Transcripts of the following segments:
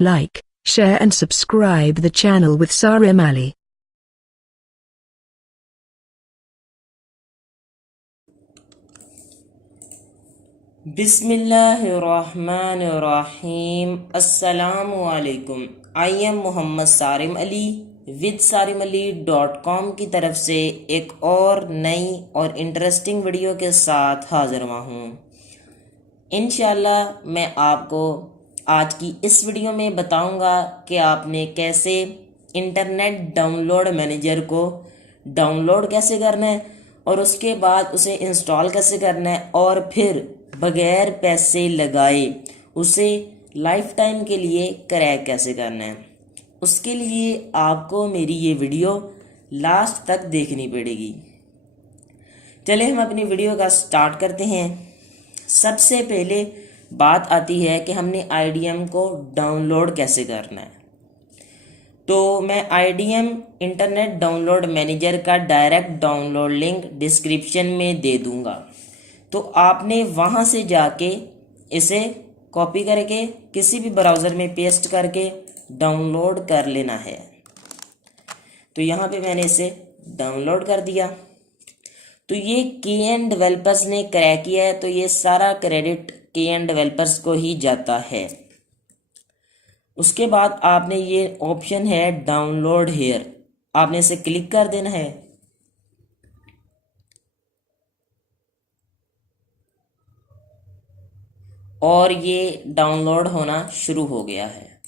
Like, share and subscribe the channel with Sarim Ali. बिस्मिल्लाहिर्रहमानिर्रहीम अस्सलामु-अलैकुम। I am Mohammad Sarim Ali with sarimali.com की तरफ से एक और नई और इंटरेस्टिंग वीडियो के साथ हाजिर हुआ हूँ। इंशाल्लाह मैं आपको आज की इस वीडियो में बताऊंगा कि आपने कैसे इंटरनेट डाउनलोड मैनेजर को डाउनलोड कैसे करना है और उसके बाद उसे इंस्टॉल कैसे करना है और फिर बगैर पैसे लगाए उसे लाइफ टाइम के लिए क्रैक कैसे करना है। उसके लिए आपको मेरी ये वीडियो लास्ट तक देखनी पड़ेगी। चलिए हम अपनी वीडियो का स्टार्ट करते हैं। सबसे पहले बात आती है कि हमने IDM को डाउनलोड कैसे करना है। तो मैं IDM इंटरनेट डाउनलोड मैनेजर का डायरेक्ट डाउनलोड लिंक डिस्क्रिप्शन में दे दूंगा, तो आपने वहाँ से जाके इसे कॉपी करके किसी भी ब्राउज़र में पेस्ट करके डाउनलोड कर लेना है। तो यहाँ पे मैंने इसे डाउनलोड कर दिया। तो ये KN डेवलपर्स ने क्रैक किया है, तो ये सारा क्रेडिट KN डेवलपर्स को ही जाता है। उसके बाद आपने ये ऑप्शन है डाउनलोड हेयर, आपने इसे क्लिक कर देना है। और ये डाउनलोड होना शुरू हो गया है।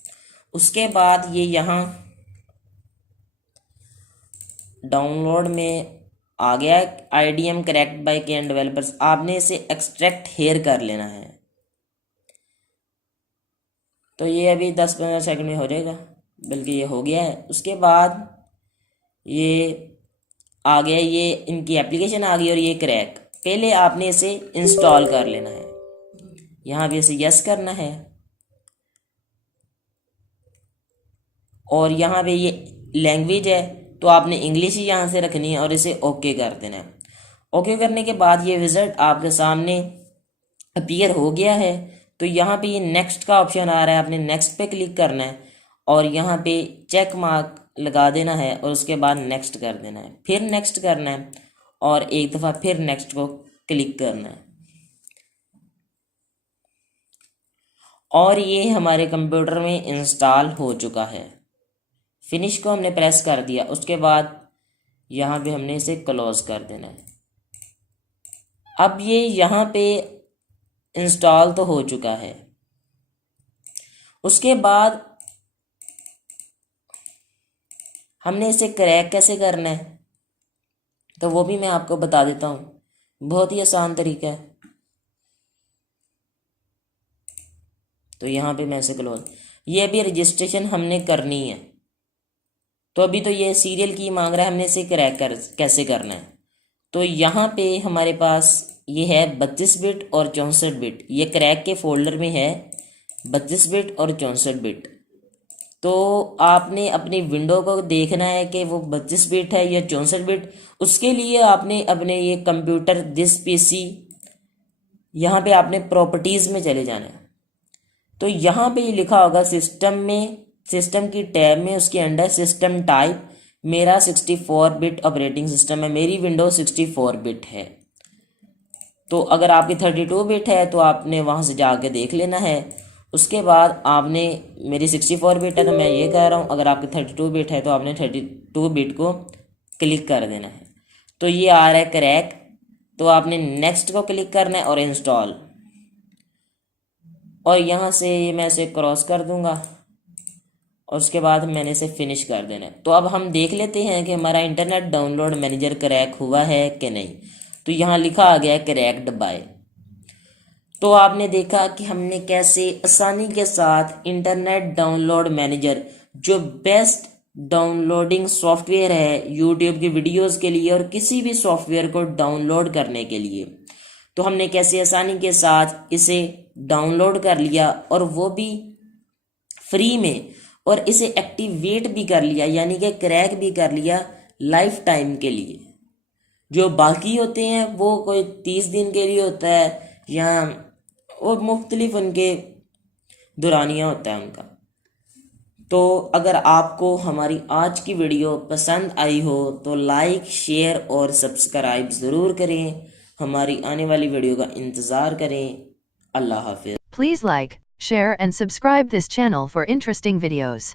उसके बाद ये यहाँ डाउनलोड में आ गया IDM cracked by KN developers. आपने इसे एक्सट्रैक्ट हेयर कर लेना है। तो ये अभी 10-15 सेकंड में हो जाएगा, बल्कि ये हो गया है। उसके बाद ये आ गया, ये इनकी एप्लीकेशन आ गई और ये क्रैक। पहले आपने इसे इंस्टॉल कर लेना है। यहाँ भी इसे यस करना है और यहाँ पे ये लैंग्वेज है तो आपने इंग्लिश ही यहाँ से रखनी है और इसे ओके कर देना है। ओके करने के बाद ये विज़िट आपके सामने अपीयर हो गया है। तो यहाँ पे ये नेक्स्ट का ऑप्शन आ रहा है, आपने नेक्स्ट पे क्लिक करना है और यहाँ पे चेक मार्क लगा देना है और उसके बाद नेक्स्ट कर देना है, फिर नेक्स्ट करना है और एक दफ़ा फिर नेक्स्ट को क्लिक करना है। और ये हमारे कंप्यूटर में इंस्टॉल हो चुका है। फिनिश को हमने प्रेस कर दिया। उसके बाद यहाँ पे हमने इसे क्लोज कर देना है। अब ये यहाँ पे इंस्टॉल तो हो चुका है। उसके बाद हमने इसे क्रैक कैसे करना है तो वो भी मैं आपको बता देता हूँ। बहुत ही आसान तरीका है। तो यहाँ पे मैं इसे क्लोज, ये अभी रजिस्ट्रेशन हमने करनी है। तो अभी तो ये सीरियल की मांग रहा है, हमने इसे क्रैक कैसे करना है। तो यहाँ पे हमारे पास ये है 32 बिट और 64 बिट। ये क्रैक के फोल्डर में है 32 बिट और 64 बिट। तो आपने अपनी विंडो को देखना है कि वो 32 बिट है या 64 बिट। उसके लिए आपने अपने ये कंप्यूटर दिस PC, यहाँ पे आपने प्रॉपर्टीज़ में चले जाना है। तो यहाँ पे ये लिखा होगा सिस्टम में, सिस्टम की टैब में उसके अंडर सिस्टम टाइप, मेरा 64 बिट ऑपरेटिंग सिस्टम है, मेरी विंडो 64 बिट है। तो अगर आपकी 32 बिट है तो आपने वहाँ से जाके देख लेना है। उसके बाद आपने, मेरी 64 बिट है तो मैं ये कह रहा हूँ, अगर आपकी 32 बिट है तो आपने 32 बिट को क्लिक कर देना है। तो ये आ रहा है क्रैक, तो आपने नेक्स्ट को क्लिक करना है और इंस्टॉल, और यहाँ से मैं इसे क्रॉस कर दूंगा और उसके बाद मैंने इसे फिनिश कर देना है। तो अब हम देख लेते हैं कि हमारा इंटरनेट डाउनलोड मैनेजर क्रैक हुआ है कि नहीं। तो यहाँ लिखा आ गया है क्रैक्ड बाय। तो आपने देखा कि हमने कैसे आसानी के साथ इंटरनेट डाउनलोड मैनेजर, जो बेस्ट डाउनलोडिंग सॉफ्टवेयर है यूट्यूब की वीडियोस के लिए और किसी भी सॉफ्टवेयर को डाउनलोड करने के लिए, तो हमने कैसे आसानी के साथ इसे डाउनलोड कर लिया और वो भी फ्री में, और इसे एक्टिवेट भी कर लिया, यानी कि क्रैक भी कर लिया लाइफ टाइम के लिए। जो बाकी होते हैं वो कोई 30 दिन के लिए होता है या वो मुख्तलिफ उनके दुरानिया होता है उनका। तो अगर आपको हमारी आज की वीडियो पसंद आई हो तो लाइक, शेयर और सब्सक्राइब ज़रूर करें। हमारी आने वाली वीडियो का इंतज़ार करें। अल्लाह हाफिज़। Please like, share and subscribe this channel for interesting videos.